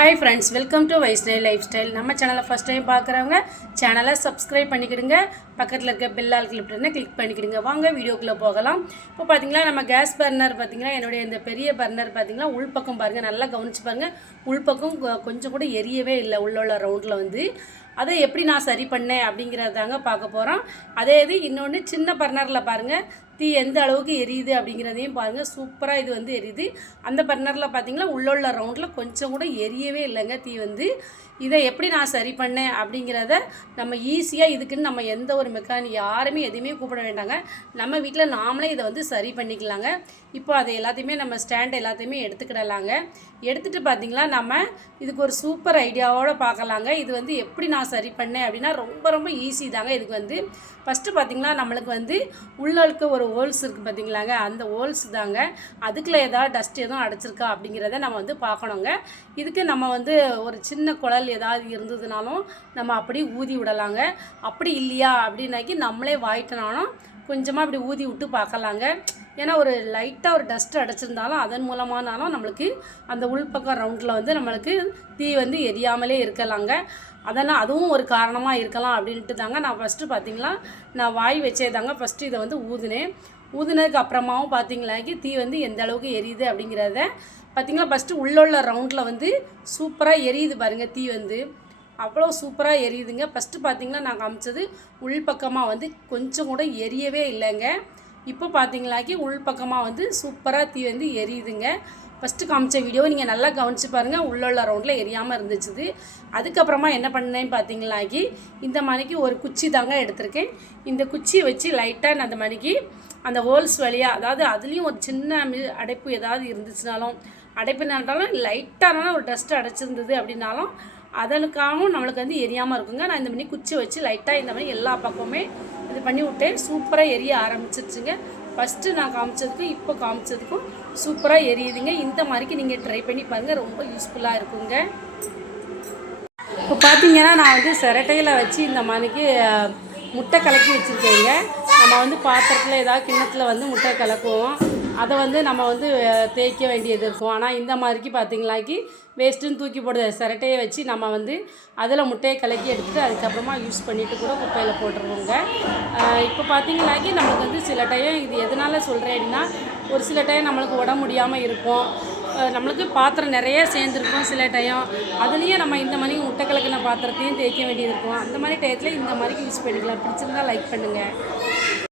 Hi friends, welcome to Vaishnavi life style. நம்ம சேனலை first time பார்க்குறவங்க சேனலை சப்ஸ்கிரைப் பண்ணிக்கிடுங்க. பக்கத்தில் இருக்க பெல் ஆல் கிளிக் பண்ணிக்கிடுங்க. வாங்க வீடியோக்குள்ளே போகலாம். இப்போ பார்த்தீங்களா, நம்ம கேஸ் பர்னர் பார்த்தீங்கன்னா, என்னுடைய இந்த பெரிய பர்னர் பார்த்தீங்கன்னா உள்பக்கம் பாருங்கள், நல்லா கவனிச்சு பாருங்கள். உள்பக்கம் கொஞ்சம் கூட எரியவே இல்லை. உள்ள ரவுண்டில் வந்து அதை எப்படி நான் சரி பண்ணேன் அப்படிங்கிறதாங்க பார்க்க போகிறோம். அதே இது இன்னொன்று சின்ன பர்னரில் பாருங்கள், தீ எந்த அளவுக்கு எரியுது அப்படிங்கிறதையும் பாருங்கள். சூப்பராக இது வந்து எரியுது. அந்த பர்னரில் பார்த்தீங்கன்னா உள்ள ரவுண்டில் கொஞ்சம் கூட எரியவே இல்லைங்க தீ வந்து. இதை எப்படி நான் சரி பண்ணேன் அப்படிங்கிறத நம்ம ஈஸியாக, இதுக்குன்னு நம்ம எந்த ஒரு மெக்கானிக் யாருமே எதுவுமே கூப்பிட வேண்டாங்க. நம்ம வீட்டில் நாமளே இதை வந்து சரி பண்ணிக்கலாங்க. இப்போ அதை எல்லாத்தையுமே நம்ம ஸ்டாண்ட் எல்லாத்தையுமே எடுத்துக்கிடலாங்க. எடுத்துகிட்டு பார்த்திங்களா, நம்ம இதுக்கு ஒரு சூப்பர் ஐடியாவோடு பார்க்கலாங்க. இது வந்து எப்படி நான் சரி பண்ணேன் அப்படின்னா ரொம்ப ஈஸி தாங்க. இதுக்கு வந்து ஃபஸ்ட்டு பார்த்திங்களா, நம்மளுக்கு வந்து உள்ளுக்கு ஒரு ஹோல்ஸ் இருக்குது பார்த்திங்களாங்க, அந்த ஹோல்ஸ் தாங்க. அதுக்குள்ளே ஏதாவது டஸ்ட் எதுவும் அடைச்சிருக்கா அப்படிங்கிறத நம்ம வந்து பார்க்கணுங்க. இதுக்கு நம்ம வந்து ஒரு சின்ன குழல் ஏதாவது இருந்ததுனாலும் நம்ம அப்படி ஊதி விடலாங்க. அப்படி இல்லையா அப்படின்னாக்கி நம்மளே வாயிட்டனாலும் கொஞ்சமாக அப்படி ஊதி விட்டு பார்க்கலாங்க. ஏன்னா ஒரு லைட்டாக ஒரு டஸ்ட் அடைச்சிருந்தாலும் அதன் மூலமானாலும் நம்மளுக்கு அந்த உள்பக்கம் ரவுண்டில் வந்து நம்மளுக்கு தீ வந்து எரியாமலே இருக்கலாங்க. அதெல்லாம் அதுவும் ஒரு காரணமாக இருக்கலாம் அப்படின்ட்டு தாங்க நான் ஃபஸ்ட்டு பார்த்திங்களா, நான் வாய் வச்சே தாங்க ஃபஸ்ட்டு இதை வந்து ஊதுனதுக்கு அப்புறமாவும் பார்த்திங்களாக்கி தீ வந்து எந்த அளவுக்கு எரியுது அப்படிங்கிறத பார்த்திங்களா. ஃபஸ்ட்டு உள்ள ரவுண்டில் வந்து சூப்பராக எரியுது பாருங்கள், தீ வந்து அவ்வளோ சூப்பராக எரியுதுங்க. ஃபஸ்ட்டு பார்த்திங்கன்னா நான் காமிச்சது உள்பக்கமாக வந்து கொஞ்சம் கூட எரியவே இல்லைங்க. இப்போ பார்த்திங்களாக்கி உள்பக்கமாக வந்து சூப்பராக தீ வந்து எரியுதுங்க. ஃபஸ்ட்டு காமிச்ச வீடியோவை நீங்கள் நல்லா கவனித்து பாருங்கள். உள்ள ரவுண்டில் எரியாமல் இருந்துச்சு. அதுக்கப்புறமா என்ன பண்ணேன்னு பார்த்தீங்களாக்கி, இந்த மணிக்கு ஒரு குச்சி தாங்க எடுத்திருக்கேன். இந்த குச்சியை வச்சு லைட்டாக நான் அந்த மணிக்கு அந்த ஹோல்ஸ் வழியாக, அதாவது அதுலேயும் ஒரு சின்ன அடைப்பு ஏதாவது இருந்துச்சுனாலும், அடைப்புனாலும் லைட்டானாலும் ஒரு டஸ்ட்டு அடைச்சிருந்தது அப்படின்னாலும் அதனுக்காகவும் நம்மளுக்கு வந்து எரியாமல் இருக்குங்க. நான் இந்த மணி குச்சி வச்சு லைட்டாக இந்த மாதிரி எல்லா பக்கமுமே இது பண்ணி விட்டேன். சூப்பராக எரிய ஆரம்பிச்சிருச்சுங்க. ஃபஸ்ட்டு நான் காமிச்சதுக்கும் இப்போ காமிச்சதுக்கும் சூப்பராக எரியுதுங்க. இந்த மாதிரிக்கு நீங்கள் ட்ரை பண்ணி பாருங்கள், ரொம்ப யூஸ்ஃபுல்லாக இருக்குங்க. இப்போ பார்த்தீங்கன்னா நான் வந்து சிரட்டையில் வச்சு இந்த மாதிரிக்கு முட்டை கலக்கி வச்சுருக்கேங்க. நம்ம வந்து பாத்திரத்தில் ஏதாவது கிண்ணத்தில் வந்து முட்டை கலக்குவோம், அதை வந்து நம்ம வந்து தேய்க்க வேண்டியது இருக்கும். ஆனால் இந்த மாதிரிக்கு பார்த்திங்களாக்கி வேஸ்ட்டுன்னு தூக்கி போடுற சிரட்டையை வச்சு நம்ம வந்து அதில் முட்டையை கலக்கி எடுத்துகிட்டு அதுக்கப்புறமா யூஸ் பண்ணிவிட்டு கூட குப்பையில் போட்டுருவோங்க. இப்போ பார்த்திங்களாக்கி நம்மளுக்கு வந்து சில டைம், இது எதனால் சொல்கிறேன் அப்படின்னா, ஒரு சில டைம் நம்மளுக்கு உடம்பு முடியாமல் இருக்கும், நம்மளுக்கு பாத்திரம் நிறைய சேர்ந்துருக்கும். சில டைம் அதுலேயும் நம்ம இந்த மாதிரி முட்டை கலக்கின பாத்திரத்தையும் தேய்க்க வேண்டியது இருக்கும். அந்த மாதிரி டயத்தில் இந்த மாதிரி யூஸ் பண்ணிக்கலாம். பிடிச்சிருந்தால் லைக் பண்ணுங்கள்.